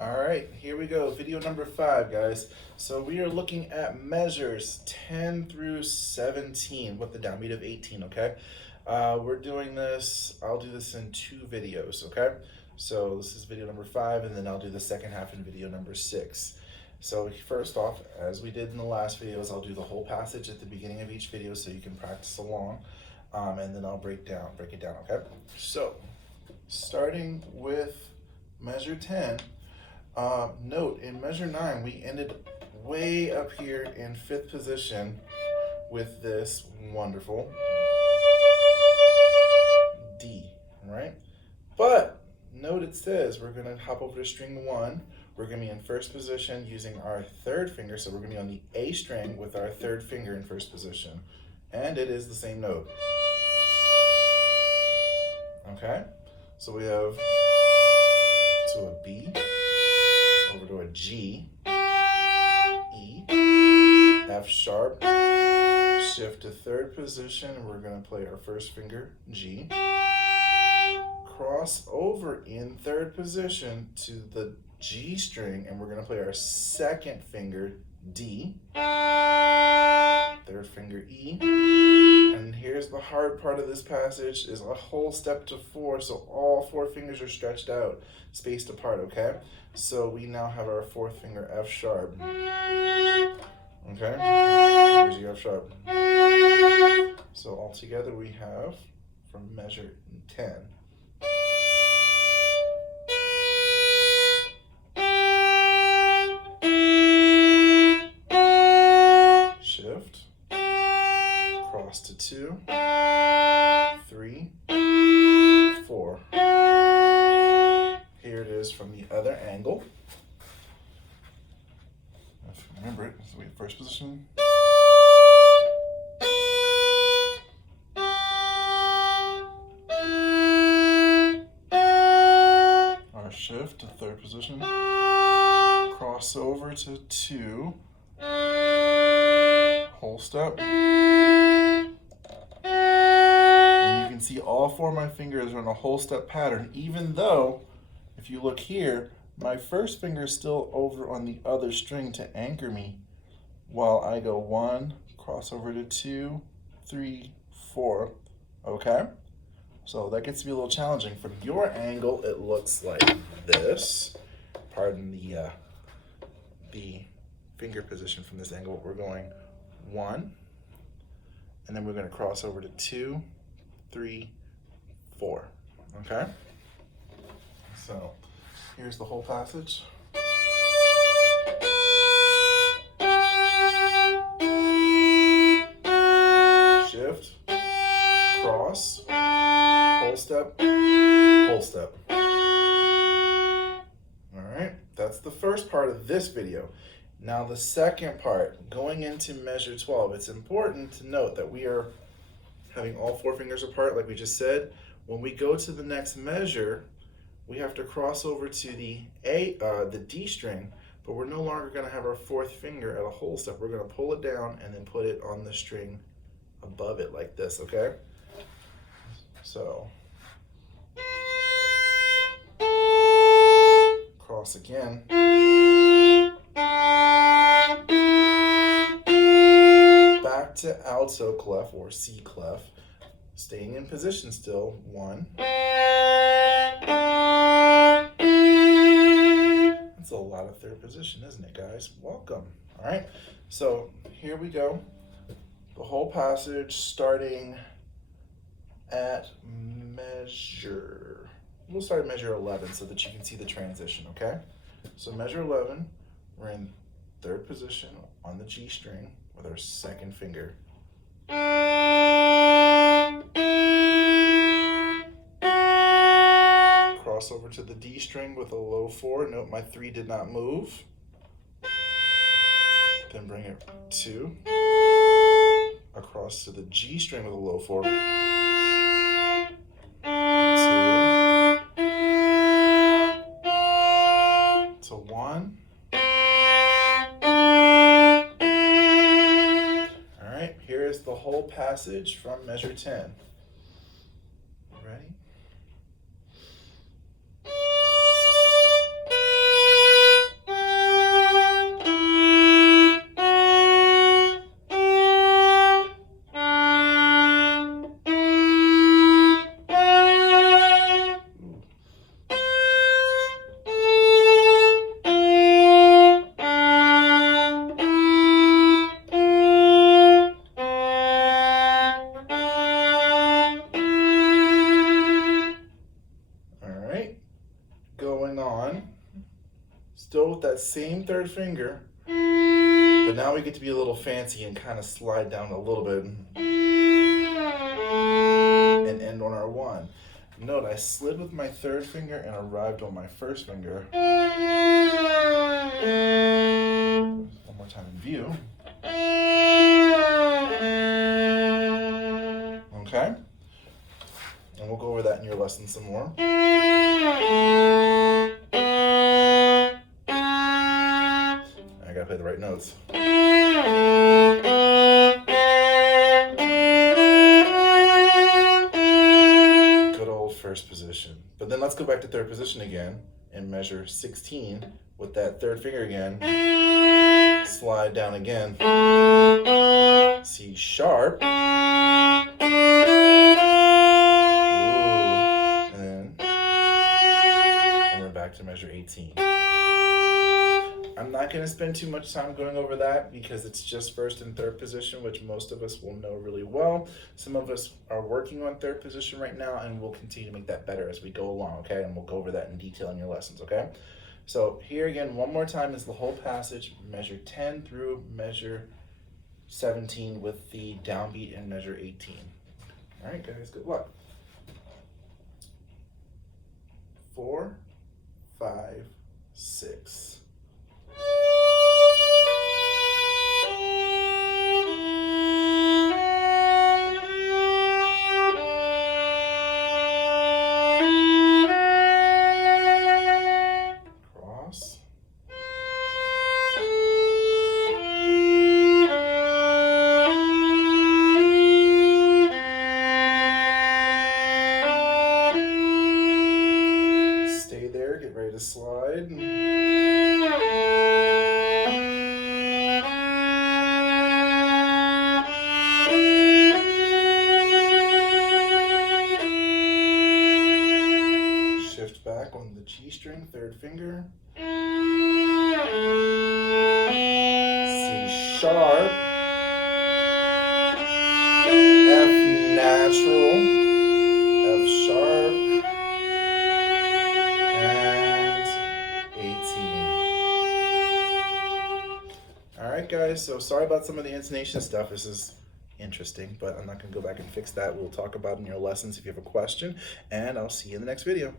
All right, here we go. Video number 5, guys. So we are looking at measures 10 through 17 with the downbeat of 18, okay? We're doing this, I'll do this in 2 videos, okay? So this is video number 5, and then I'll do the second half in video number 6. So first off, as we did in the last videos, I'll do the whole passage at the beginning of each video so you can practice along, and then I'll break it down, okay? So, starting with measure 10, note in measure 9 we ended way up here in 5th position with this wonderful D, right? But note it says we're going to hop over to string 1. We're going to be in 1st position using our 3rd finger, so we're going to be on the A string with our 3rd finger in 1st position. And it is the same note. Okay? So we have to a B, over to a G, E, F sharp, shift to 3rd position, and we're going to play our 1st finger, G, cross over in 3rd position to the G string, and we're going to play our 2nd finger, D, 3rd finger, E, and here's the hard part of this passage is a whole step to 4, so all 4 fingers are stretched out, spaced apart, okay? So we now have our 4th finger, F sharp, okay? Here's your F sharp. So all together we have, from measure 10, shift, cross to 2, 3, 4. Here it is from the other angle. If you remember it, so we have 1st position. Our shift to 3rd position. Cross over to 2. Whole step. And you can see all 4 of my fingers are in a whole step pattern, even though, if you look here, my 1st finger is still over on the other string to anchor me while I go 1, cross over to 2, 3, 4, okay? So that gets to be a little challenging. From your angle, it looks like this. Pardon the finger position from this angle. We're going 1, and then we're going to cross over to 2, 3, 4, okay? So here's the whole passage. Shift, cross, whole step, whole step. All right, that's the first part of this video. Now the second part, going into measure 12, it's important to note that we are having all 4 fingers apart like we just said. When we go to the next measure, we have to cross over to the D string, but we're no longer going to have our 4th finger at a whole step. We're going to pull it down and then put it on the string above it like this, okay? So, cross again. Back to alto clef or C clef, staying in position still, 1. That's a lot of 3rd position, isn't it, guys? Welcome. All right, so here we go. The whole passage starting at we'll start at measure 11 so that you can see the transition, okay? So measure 11, we're in 3rd position on the G string with our 2nd finger. Cross over to the D string with a low 4. Note my 3 did not move. Then bring it 2. Across to the G string with a low 4. 2. To 1. All right, here is the whole passage from measure 10. Ready? going on, still with that same third finger, but now we get to be a little fancy and kind of slide down a little bit and end on our 1. Note, I slid with my third finger and arrived on my first finger. One more time in view. Okay? And we'll go over that in your lesson some more. I gotta play the right notes. Good old first position. But then let's go back to third position again and measure 16 with that third finger again. Slide down again. C sharp. To measure 18. I'm not going to spend too much time going over that because it's just first and third position, which most of us will know really well. Some of us are working on third position right now, and we'll continue to make that better as we go along, okay? And we'll go over that in detail in your lessons, okay? So here again, one more time is the whole passage, measure 10 through measure 17 with the downbeat and measure 18. All right, guys, good luck. 4, 5, 6. Cross. Stay there, get ready to slide. Shift back on the G string, third finger. C sharp. F natural. F sharp. And 18. All right, guys, so sorry about some of the intonation stuff. This is interesting, but I'm not going to go back and fix that. We'll talk about it in your lessons if you have a question, and I'll see you in the next video.